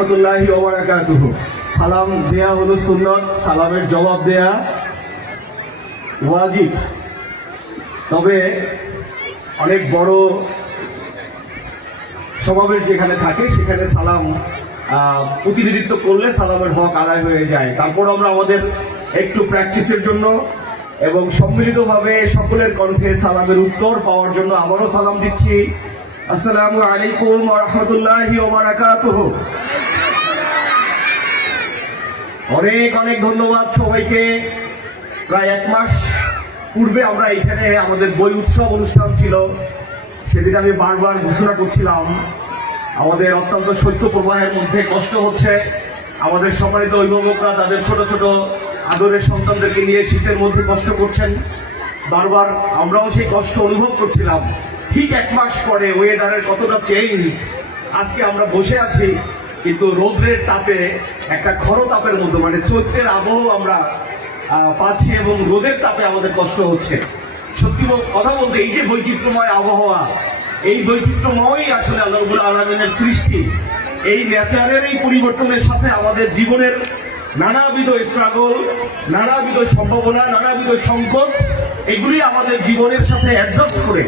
রহমতুল্লাহি ওবারাকাতুহু সালাম দেয়া হলো সুন্নত, সালামের জবাব দেয়া ওয়াজিব। তবে অনেক বড় সমাবেশ যেখানে থাকে, সেখানে সালাম প্রতিনিধিত্ব করলে সালামের হক আদায় হয়ে যায়। তারপর আমরা আমাদের একটু প্র্যাকটিসের জন্য এবং সম্মিলিতভাবে সকলের কণ্ঠে সালামের উত্তর পাওয়ার জন্য আবারও সালাম দিচ্ছি। আসসালামু আলাইকুম রহমতুল্লাহি ওবারাকাতুহু অনেক অনেক ধন্যবাদ সবাইকে। প্রায় এক মাস পূর্বে আমরা এখানে আমাদের বই উৎসব অনুষ্ঠান ছিল। সেদিন আমি বারবার ঘোষণা করছিলাম, আমাদের অত্যন্ত শৈত্য প্রবাহের মধ্যে কষ্ট হচ্ছে। আমাদের সম্মানিত অভিভাবকরা তাদের ছোট ছোট আদরের সন্তানদেরকে নিয়ে শীতের মধ্যে কষ্ট করছেন। বারবার আমরাও সেই কষ্ট অনুভব করছিলাম। ঠিক এক মাস পরে ওয়েদারের কতটা চেঞ্জ আজকে আমরা বসে আছি। কিন্তু রৌদ্রের তাপে, একটা খর তাপের মতো মানে চৈত্রের আবহ আমরা পাচ্ছি এবং রোদের তাপে আমাদের কষ্ট হচ্ছে। সত্যি কথা বলতে, এই যে বৈচিত্র্যময় আবহাওয়া, এই বৈচিত্র্যময় আসলে আল্লাহবুল আলমিনের সৃষ্টি। এই নেচারের এই পরিবর্তনের সাথে আমাদের জীবনের নানাবিধ স্ট্রাগল নানাবিধ সম্ভাবনা, নানাবিধ সংকট, এগুলি আমাদের জীবনের সাথে অ্যাডজাস্ট করে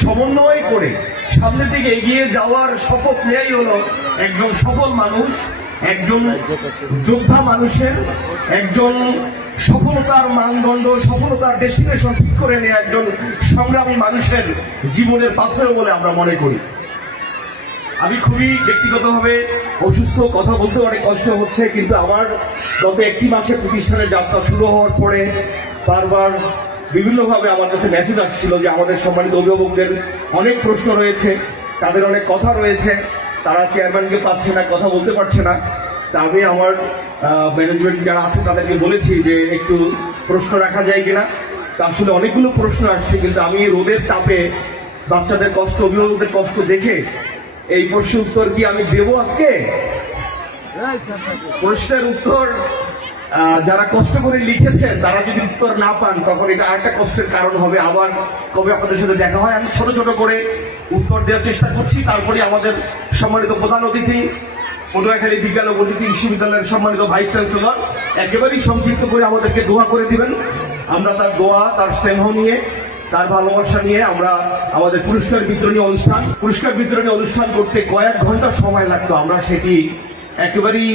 সমন্বয় করে সামনের দিকে এগিয়ে যাওয়ার শপথ নেয়াই হলো একজন সফল মানুষ, একজন যোদ্ধা মানুষের, একজন সফলতার মানদণ্ড, সফলতার ডেস্টিনেশন ঠিক করে নেওয়া একজন সংগ্রামী মানুষের জীবনের পাথর বলে আমরা মনে করি। আমি খুবই ব্যক্তিগতভাবে অসুস্থ, কথা বলতে অনেক কষ্ট হচ্ছে, কিন্তু আমার গত একটি মাসে প্রতিষ্ঠানের যাত্রা শুরু হওয়ার পরে বারবার বিভিন্নভাবে আমার কাছে মেসেজ আসছিল যে আমাদের সম্মানিত অভিভাবকদের অনেক প্রশ্ন রয়েছে, তাদের অনেক কথা রয়েছে, তারা চেয়ারম্যানকে পাচ্ছে না, কথা বলতে পারছে না। তা আমি আমার ম্যানেজমেন্ট যারা আছে তাদেরকে বলেছি যে একটু প্রশ্ন রাখা যায় কিনা। তা আসলে অনেকগুলো প্রশ্ন আসছে, কিন্তু আমি রোদের তাপে বাচ্চাদের কষ্ট, অভিভাবকদের কষ্ট দেখে এই প্রশ্নের উত্তর কি আমি দেব আজকে? প্রশ্নের উত্তর যারা কষ্ট করে লিখেছেন, তারা যদি উত্তর না পান, তখন এটা আরেকটা কষ্টের কারণ হবে আবার কবে আপনাদের সাথে দেখা হয়। আমি ছোট ছোট করে উত্তর দেওয়ার চেষ্টা করছি, তারপরে আমাদের সম্মানিত প্রধান অতিথি, পটুয়াখালী বিজ্ঞান ও প্রযুক্তি বিশ্ববিদ্যালয়ের সম্মানিত ভাইস চ্যান্সেলর, একেবারেই সংক্ষিপ্ত করে আমাদেরকে দোয়া করে দিবেন। আমরা তার দোয়া, তার স্নেহ নিয়ে, তার ভালোবাসা নিয়ে আমরা আমাদের পুরস্কার বিতরণী অনুষ্ঠান, পুরস্কার বিতরণী অনুষ্ঠান করতে কয়েক ঘণ্টা সময় লাগতো। আমরা সেটি একেবারেই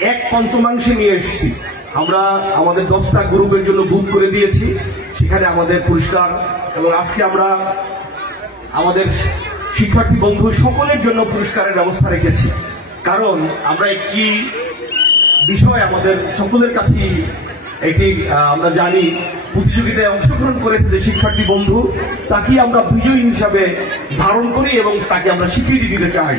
এক পঞ্চমাংশে নিয়ে এসেছি। আমরা আমাদের দশটা গ্রুপের জন্য বুক করে দিয়েছি। সেখানে আমাদের পুরস্কার এবং আজকে আমরা আমাদের শিক্ষার্থী বন্ধু সকলের জন্য পুরস্কারের ব্যবস্থা রেখেছি। কারণ আমরা একটি বিষয় আমাদের সকলের কাছেই একটি আমরা জানি, প্রতিযোগিতায় অংশগ্রহণ করেছে যে শিক্ষার্থী বন্ধু তাকে আমরা বিজয়ী হিসাবে ধারণ করি এবং তাকে আমরা স্বীকৃতি দিতে চাই।